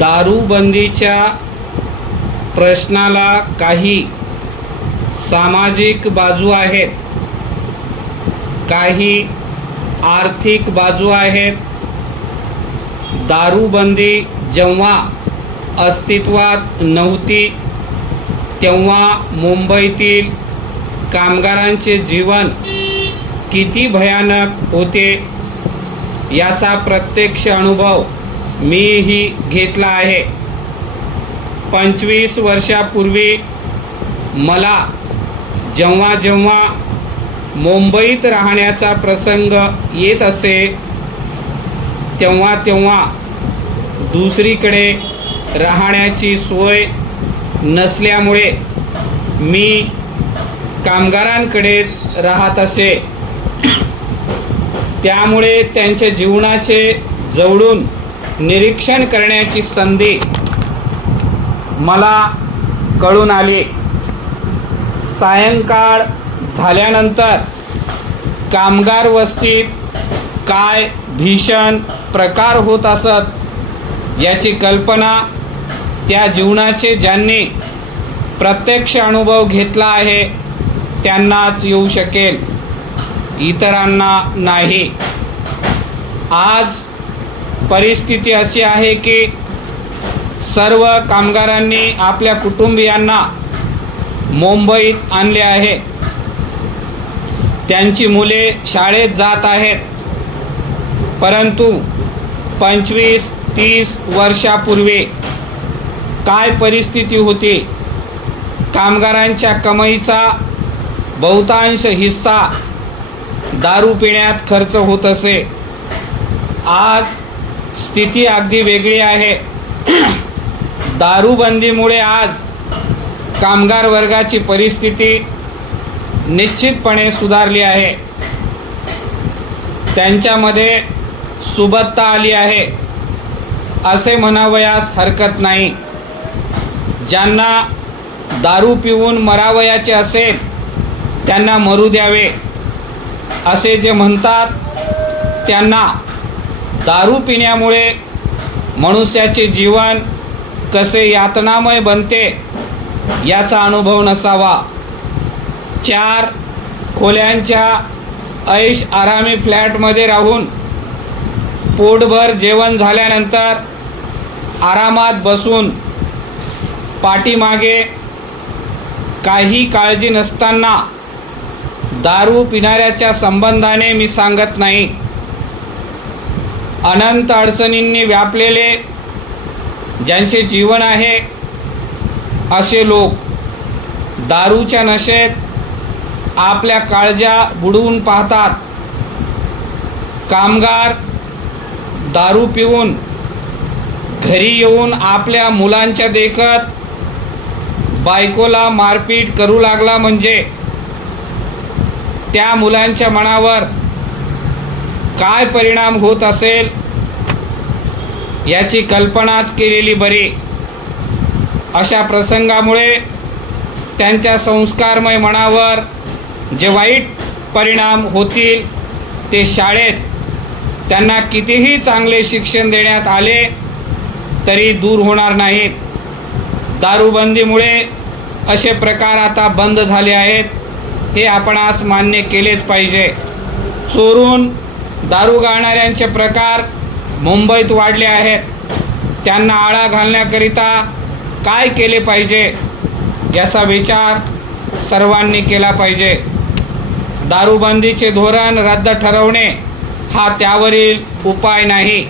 दारूबंदीच्या प्रश्नाला काही सामाजिक बाजू आहेत, काही आर्थिक बाजू आहेत. दारूबंदी जेव्हा अस्तित्वात नव्हती तेव्हा मुंबईतील कामगारांचे जीवन किती भयानक होते याचा प्रत्यक्ष अनुभव मीही घेतला आहे. 25 वर्षापूर्वी मला जेव्हा जेव्हा मुंबईत राहण्याचा प्रसंग येत असे तेव्हा तेव्हा दुसरीकडे राहण्याची सोय नसल्यामुळे मी कामगारांकडेच राहत असे. त्यामुळे त्यांच्या जीवनाचे जवळून निरीक्षण करण्याची संधी मला कळून आली. सायंकाळ झाल्यानंतर कामगार वस्तीत काय भीषण प्रकार होत असत याची कल्पना त्या जीवनाचे ज्यांनी प्रत्यक्ष अनुभव घेतला आहे त्यांनाच येऊ शकेल, इतरांना नाही. आज परिस्थिती अशी आहे की सर्व कामगारांनी आपल्या कुटुंबियांना मुंबईत आणले आहे. त्यांची मुले शाळेत जात आहेत. परंतु 25-30 वर्षापूर्वी काय परिस्थिती होती? कामगारांच्या कमाईचा बहुतांश हिस्सा दारू पिण्यात खर्च होत असे. आज स्थिती अगदी वेगळी आहे. दारूबंदीमुळे आज कामगार वर्गाची परिस्थिती निश्चितपणे सुधारली आहे. त्यांच्यामध्ये सुबत्ता आली आहे असे म्हणावयास हरकत नाही. ज्यांना दारू पिऊन मरावयाचे असेल त्यांना मरू द्यावे असे जे म्हणतात त्यांना दारू पिण्यामुळे मनुष्याचे जीवन कसे यातनामय बनते याचा अनुभव नसावा. 4 खोल्यांच्या ऐश आरामी फ्लॅटमध्ये राहून पोटभर जेवण झाल्यानंतर आरामात बसून पाठीमागे काही काळजी नसताना दारू पिणाऱ्याच्या संबंधाने मी सांगत नाही. अनंत अडचणींनी व्यापलेले ज्यांचे जीवन आहे असे लोक दारूच्या नशेत आपल्या काळजा बुडवून पाहतात. कामगार दारू पिऊन घरी येऊन आपल्या मुलांच्या देखत बायकोला मारपीट करू लागला म्हणजे त्या मुलांच्या मनावर काय परिणाम होत असेल याची कल्पनाच केलेली बरी. अशा प्रसंगामुळे त्यांच्या संस्कारमय मनावर जे वाईट परिणाम होतील ते शाळेत त्यांना कितीही चांगले शिक्षण देण्यात आले तरी दूर होणार नाहीत. दारूबंदीमुळे असे प्रकार आता बंद झाले आहेत हे आपणास मान्य केलेच पाहिजे. चोरून दारू गाळणाऱ्यांचे प्रकार मुंबईत वाढले आहेत. त्यांना आळा घालण्याकरिता काय केले पाहिजे याचा विचार सर्वांनी केला पाहिजे. दारूबंदीचे धोरण रद्द ठरवणे हा त्यावरील उपाय नाही.